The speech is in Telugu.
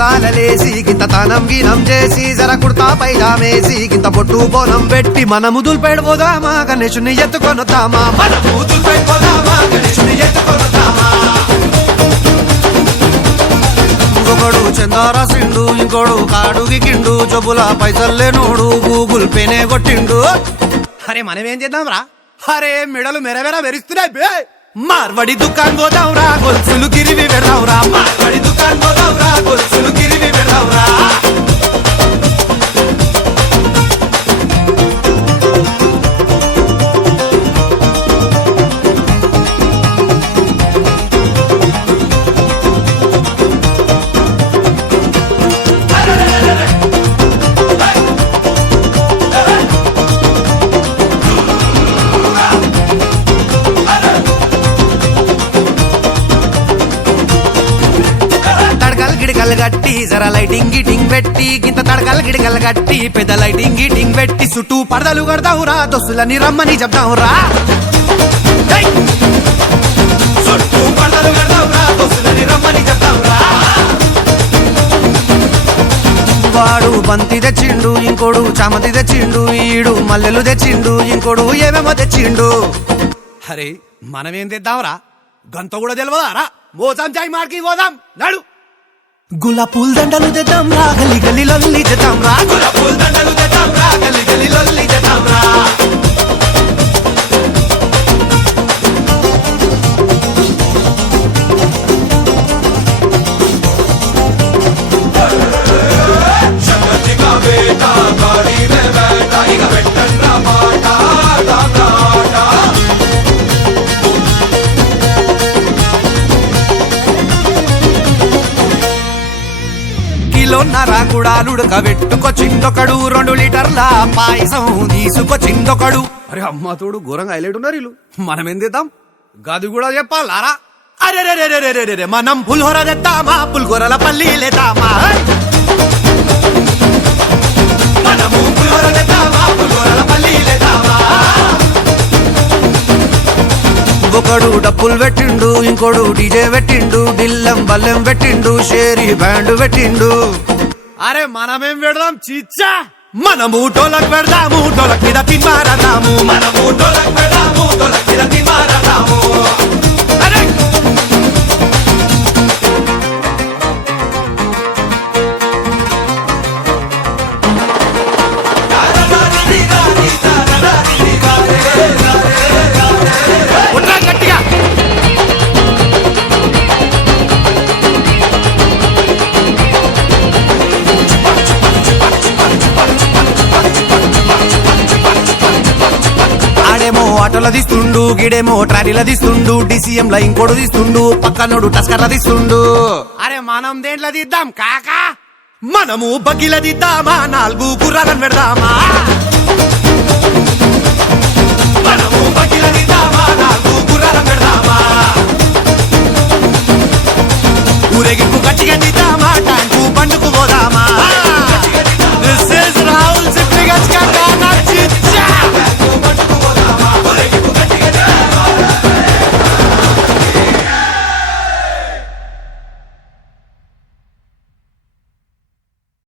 గాలలేసి గింత తానం గీనం చేసి జర కుర్తా పైజామేసి గింత బొట్టు బోనం పెట్టి మనము దుల్పెడిపోదామా గణేశుని ఎత్తుకొనుతామా మనము దుల్పెడిపోదామా గణేశుని ఎత్తుకొనుతామా ఇంకొకడు చందారాసిండు ఇంకోడు కాడుగి కిండు జబ్బుల పైసల్లేనోడు గూగుల్ పేనే కొట్టిండు అరే మనమేం చేద్దాం రా అరే మెడలు మెరవెర మెరుస్తున్నాయి బే మార్వడి దుకాన్ పోదాంరా గొలుసులు గిరివి పెడదాంరా మార్వడి దుకాన్ పోదాంరా గొలుసులు గిరివి పెడదాంరా గిడకలు గట్టి జర లైటింగ్ గిటింగ్ పెట్టి గింత తడకలు గిడకలు గట్టి పెద్ద లైటింగ్ గిటింగ్ పెట్టి చుట్టూ పడదలు కడదావురా దోస్తులని రమ్మని చెప్దావురా చుట్టూ పడదలు కడదావురా దోస్తులని రమ్మని చెప్దావురా వాడు బంతి తెచ్చిండు ఇంకోడు చామంతి తెచ్చిండు ఈడు మల్లెలు తెచ్చిండు ఇంకోడు ఏమేమో తెచ్చిండు అరే మనమేం తెద్దాంరా గంత కూడా తెలియదారా మోసాం చాయ్ మార్కి పోదాం నడు గులాబ్ పూల దండలు తెద్దాం రా గలి గలి లొల్లి తెద్దాం రా గులాబ్ పూల దండలు తెద్దాం రా గలి గలి లొల్లి తెద్దాం రా చక్కటిగా వేట గాడి వేట ఇక పెట్టండ్రా మాట కిలోన్నర గుడాలుడక పెట్టుకొచ్చిందొకడు 2 లీటర్ల పాయసం తీసుకొచ్చిందొకడు అరే అమ్మ తోడు ఘోరంగా హైలైట్ ఉన్నారు వీళ్ళు మనం ఏం తెద్దాం గది కూడా చెప్పాలారా అరే మనం పులిహోర తెద్దామా పులిహోరల పల్లీలేద్దామా మనము పులిహోర తెద్దామా పులిహోరల పల్లీలేద్దామా ఒకడు డప్పులు పెట్టిండు ఇంకోడు డీజే పెట్టిండు డిల్లం బల్లెం పెట్టిండు షేరీ బ్యాండ్ పెట్టిండు అరే మనమేం పెడదాం చిచ్చా మనము డోలక్ పెడదాము డోలక్ మీద తిమ్మారదాము మనము డోలక్ పెడదాము డోలక్ మీద తిమ్మారదాము అరే ఆటోల తీస్తుండు గిడేమో ట్రాలీల తీస్తుండు డిసిఎం ల ఇంకోడు తీస్తుండు పక్కనోడు టస్కర్ల తీస్తుండు అరే మనం దేంట్ల తీద్దాం కాకా మనము బగ్గిల తీద్దామా 4 గుర్రాలను పెడదామా మనము బగ్గిల తీద్దామా 4 గుర్రాలను పెడదామా ఊరేగింపు గట్టిగా తీద్దామా ట్యాంకు బండుకు పోదా